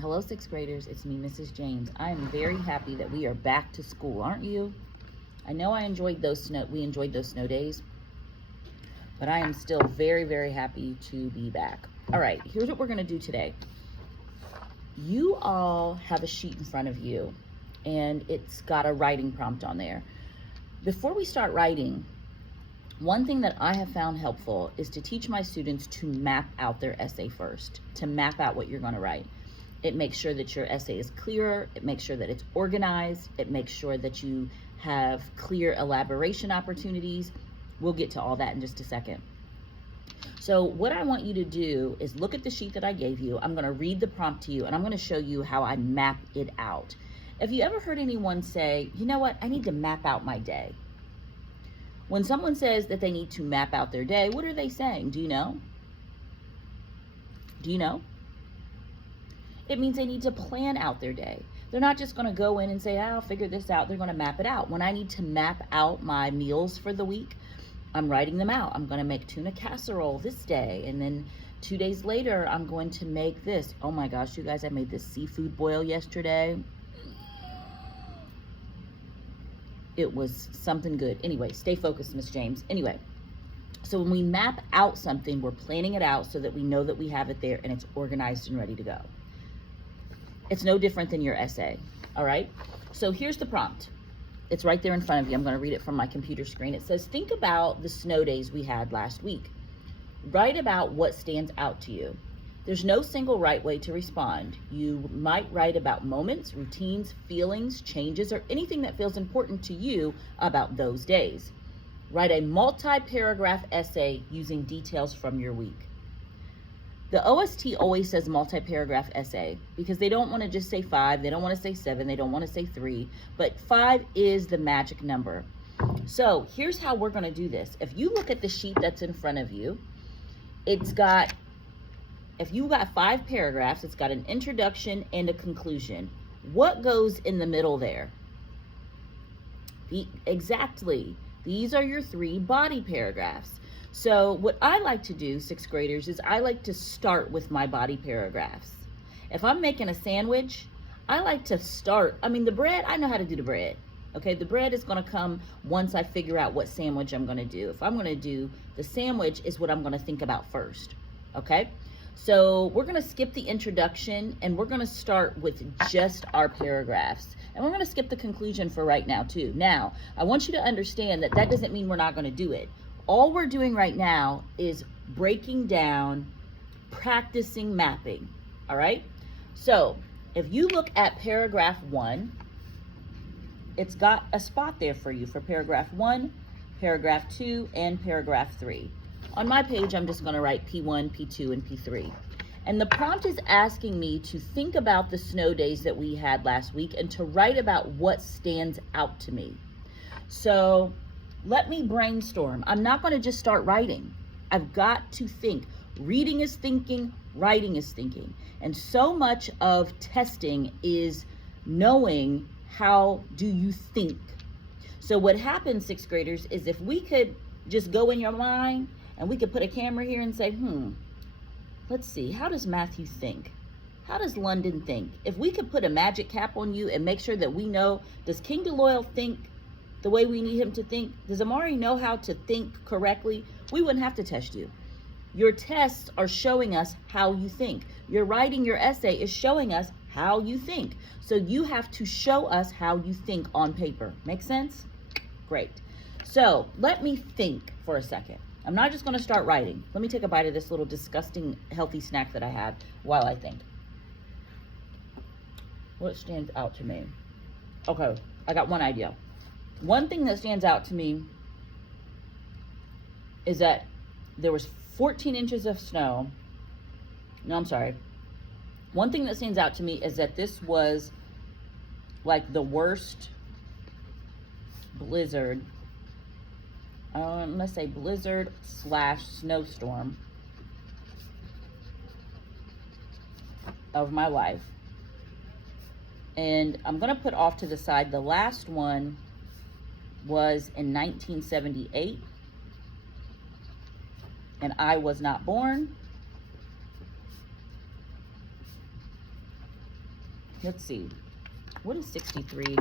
Hello, sixth graders. It's me, Mrs. James. I am very happy that we are back to school, aren't you? I know we enjoyed those snow days, but I am still very, very happy to be back. All right, here's what we're going to do today. You all have a sheet in front of you, and it's got a writing prompt on there. Before we start writing, one thing that I have found helpful is to teach my students to map out their essay first, to map out what you're going to write. It makes sure that your essay is clearer. It makes sure that it's organized. It makes sure that you have clear elaboration opportunities. We'll get to all that in just a second. So what I want you to do is look at the sheet that I gave you. I'm going to read the prompt to you, and I'm going to show you how I map it out. Have you ever heard anyone say, you know what, I need to map out my day? When someone says that they need to map out their day, what are they saying? Do you know? Do you know? It means they need to plan out their day. They're not just going to go in and say, I'll figure this out. They're going to map it out. When I need to map out my meals for the week, I'm writing them out. I'm going to make tuna casserole this day, and then 2 days later, I'm going to make this. Oh my gosh, you guys, I made this seafood boil yesterday. It was something good. Anyway, stay focused, Miss James. Anyway, so when we map out something, we're planning it out so that we know that we have it there and it's organized and ready to go. It's no different than your essay, all right? So here's the prompt. It's right there in front of you. I'm going to read it from my computer screen. It says, think about the snow days we had last week. Write about what stands out to you. There's no single right way to respond. You might write about moments, routines, feelings, changes, or anything that feels important to you about those days. Write a multi-paragraph essay using details from your week. The OST always says multi-paragraph essay because they don't want to just say 5, they don't want to say 7, they don't want to say 3, but 5 is the magic number. So here's how we're going to do this. If you look at the sheet that's in front of you, if you got 5 paragraphs, it's got an introduction and a conclusion. What goes in the middle there? Exactly. These are your 3 body paragraphs. So what I like to do, sixth graders, is I like to start with my body paragraphs. If I'm making a sandwich, I like to start. The bread, I know how to do the bread. Okay, the bread is going to come once I figure out what sandwich I'm going to do. If I'm going to do the sandwich is what I'm going to think about first. Okay, so we're going to skip the introduction and we're going to start with just our paragraphs. And we're going to skip the conclusion for right now too. Now, I want you to understand that that doesn't mean we're not going to do it. All we're doing right now is breaking down, practicing mapping, all right? So if you look at paragraph 1, it's got a spot there for you for paragraph 1, paragraph 2, and paragraph 3. On my page, I'm just gonna write P1, P2, and P3. And the prompt is asking me to think about the snow days that we had last week and to write about what stands out to me. So let me brainstorm. I'm not going to just start writing. I've got to think. Reading is thinking, writing is thinking. And so much of testing is knowing how do you think. So what happens, sixth graders, is if we could just go in your mind and we could put a camera here and say, let's see, how does Matthew think? How does London think? If we could put a magic cap on you and make sure that we know, does King Deloyle think the way we need him to think? Does Amari know how to think correctly? We wouldn't have to test you. Your tests are showing us how you think. Your writing your essay is showing us how you think. So you have to show us how you think on paper. Make sense? Great. So let me think for a second. I'm not just going to start writing. Let me take a bite of this little disgusting healthy snack that I have while I think. What stands out to me? Okay, I got one idea. One thing that stands out to me is that there was 14 inches of snow. No, I'm sorry. One thing that stands out to me is that this was like the worst blizzard. Let's say blizzard / snowstorm of my life. And I'm going to put off to the side the last one was in 1978, and I was not born. Let's see. What is 63?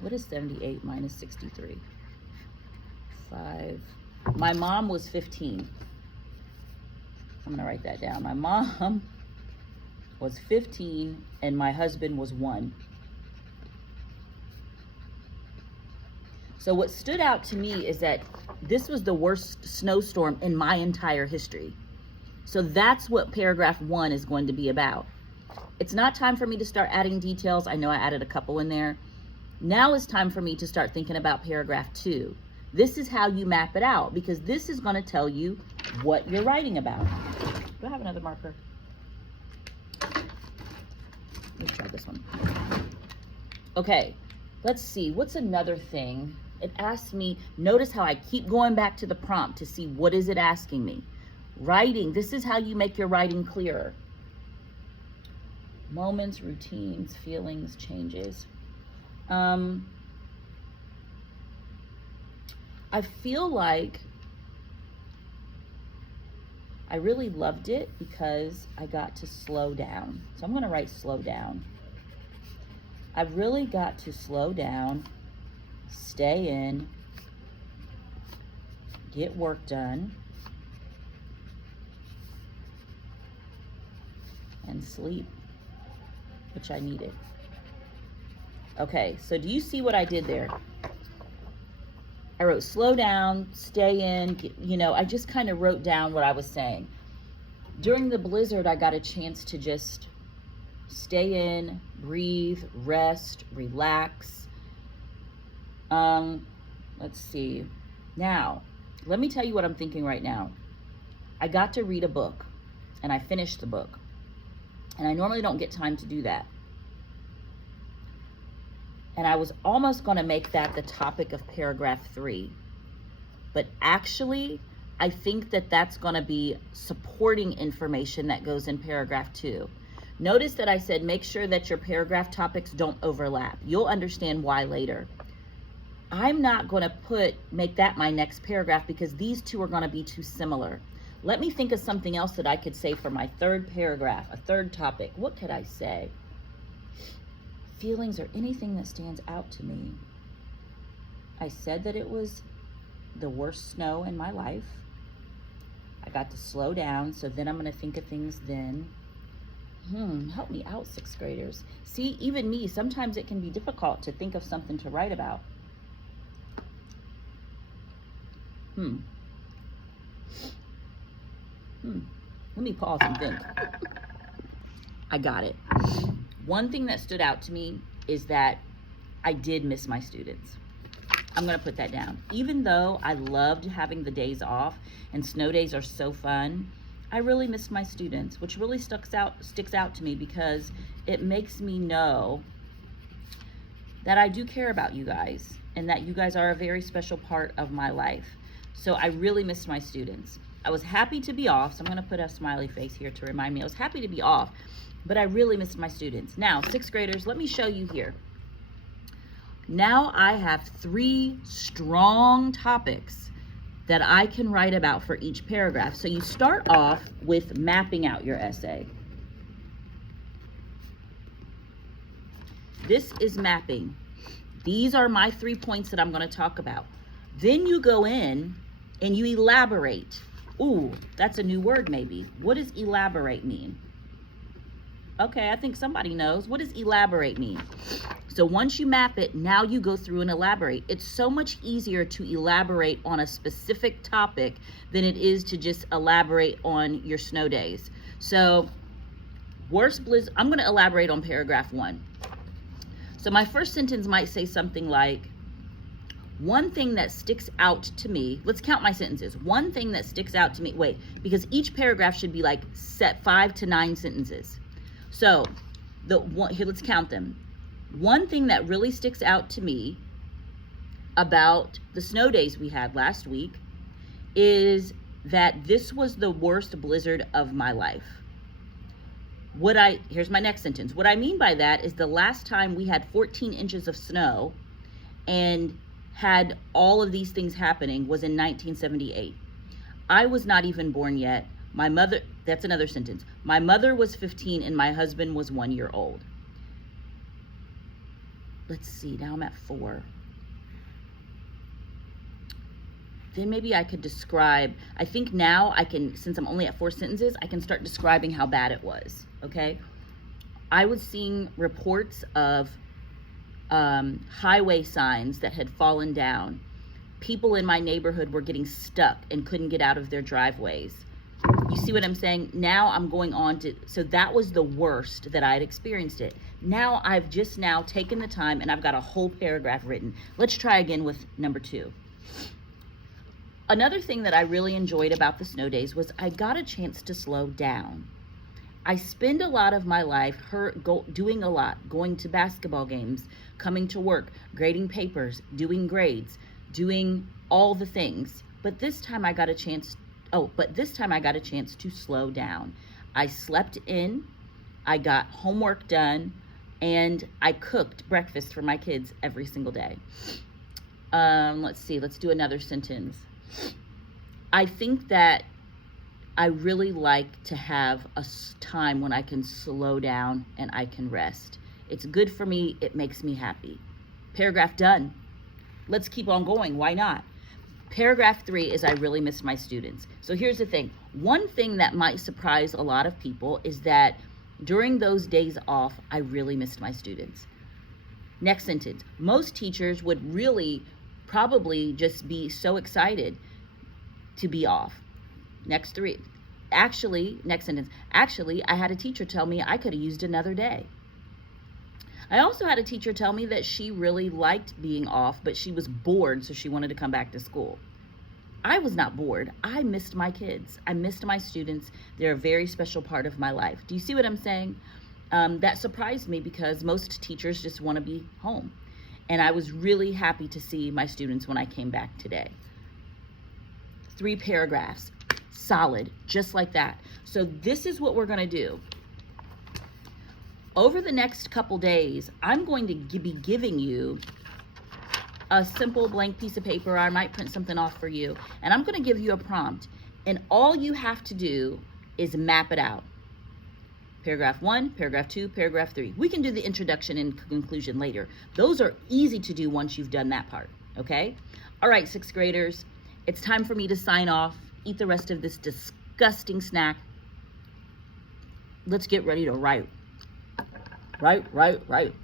What is 78 minus 63? 5. My mom was 15. I'm going to write that down. My mom was 15 and my husband was 1. So what stood out to me is that this was the worst snowstorm in my entire history. So that's what paragraph 1 is going to be about. It's not time for me to start adding details. I know I added a couple in there. Now it's time for me to start thinking about paragraph 2. This is how you map it out, because this is going to tell you what you're writing about. Do I have another marker? Let me try this one. Okay, let's see. What's another thing? It asks me, notice how I keep going back to the prompt to see what is it asking me. Writing, this is how you make your writing clearer. Moments, routines, feelings, changes. I feel like I really loved it because I got to slow down. So I'm going to write slow down. I've really got to slow down, stay in, get work done, and sleep, which I needed. Okay, so do you see what I did there? I wrote slow down, stay in, I just kind of wrote down what I was saying. During the blizzard, I got a chance to just stay in, breathe, rest, relax. Let's see. Now, let me tell you what I'm thinking right now. I got to read a book, and I finished the book. And I normally don't get time to do that. And I was almost going to make that the topic of paragraph 3. But actually, I think that that's going to be supporting information that goes in paragraph 2. Notice that I said make sure that your paragraph topics don't overlap. You'll understand why later. I'm not going to make that my next paragraph because these two are going to be too similar. Let me think of something else that I could say for my third paragraph, a third topic. What could I say? Feelings or anything that stands out to me. I said that it was the worst snow in my life. I got to slow down, so then I'm going to think of things then. Help me out, 6th graders. See, even me, sometimes it can be difficult to think of something to write about. Let me pause and think. I got it. One thing that stood out to me is that I did miss my students. I'm going to put that down. Even though I loved having the days off and snow days are so fun, I really missed my students, which really sticks out to me because it makes me know that I do care about you guys and that you guys are a very special part of my life. So I really missed my students. I was happy to be off, so I'm going to put a smiley face here to remind me. I was happy to be off, but I really missed my students. Now, 6th graders, let me show you here. Now I have 3 strong topics that I can write about for each paragraph. So you start off with mapping out your essay. This is mapping. These are my 3 points that I'm going to talk about. Then you go in and you elaborate. Ooh, that's a new word maybe. What does elaborate mean? Okay, I think somebody knows. What does elaborate mean? So once you map it, now you go through and elaborate. It's so much easier to elaborate on a specific topic than it is to just elaborate on your snow days. So worst blizzard, I'm going to elaborate on paragraph 1. So my first sentence might say something like, one thing that sticks out to me, let's count my sentences. One thing that sticks out to me, because each paragraph should be like set 5 to 9 sentences. So here, let's count them. One thing that really sticks out to me about the snow days we had last week is that this was the worst blizzard of my life. Here's my next sentence. What I mean by that is the last time we had 14 inches of snow and had all of these things happening was in 1978. I was not even born yet. My mother, that's another sentence. My mother was 15 and my husband was 1 year old. let's see, now I'm at 4. Then maybe I could describe, I think now I can, since I'm only at 4 sentences, I can start describing how bad it was, okay? I was seeing reports of highway signs that had fallen down. People in my neighborhood were getting stuck and couldn't get out of their driveways. You see what I'm saying? Now I'm going on to, so that was the worst that I had experienced it. Now I've just now taken the time and I've got a whole paragraph written. Let's try again with number 2. Another thing that I really enjoyed about the snow days was I got a chance to slow down. I spend a lot of my life doing a lot, going to basketball games, coming to work, grading papers, doing grades, doing all the things. But this time I got a chance to slow down. I slept in, I got homework done, and I cooked breakfast for my kids every single day. Let's see, let's do another sentence. I think that I really like to have a time when I can slow down and I can rest. It's good for me. It makes me happy. Paragraph done. Let's keep on going. Why not? Paragraph 3 is I really miss my students. So here's the thing. One thing that might surprise a lot of people is that during those days off, I really missed my students. Next sentence. Most teachers would really probably just be so excited to be off. Next sentence. Actually, I had a teacher tell me I could have used another day. I also had a teacher tell me that she really liked being off, but she was bored, so she wanted to come back to school. I was not bored. I missed my kids. I missed my students. They're a very special part of my life. Do you see what I'm saying? That surprised me because most teachers just want to be home. And I was really happy to see my students when I came back today. 3 paragraphs, solid, just like that. So this is what we're going to do. Over the next couple days, I'm going to be giving you a simple blank piece of paper. I might print something off for you, and I'm going to give you a prompt. And all you have to do is map it out. Paragraph 1, paragraph 2, paragraph 3. We can do the introduction and conclusion later. Those are easy to do once you've done that part, okay? All right, 6th graders, it's time for me to sign off, eat the rest of this disgusting snack. Let's get ready to write. Write.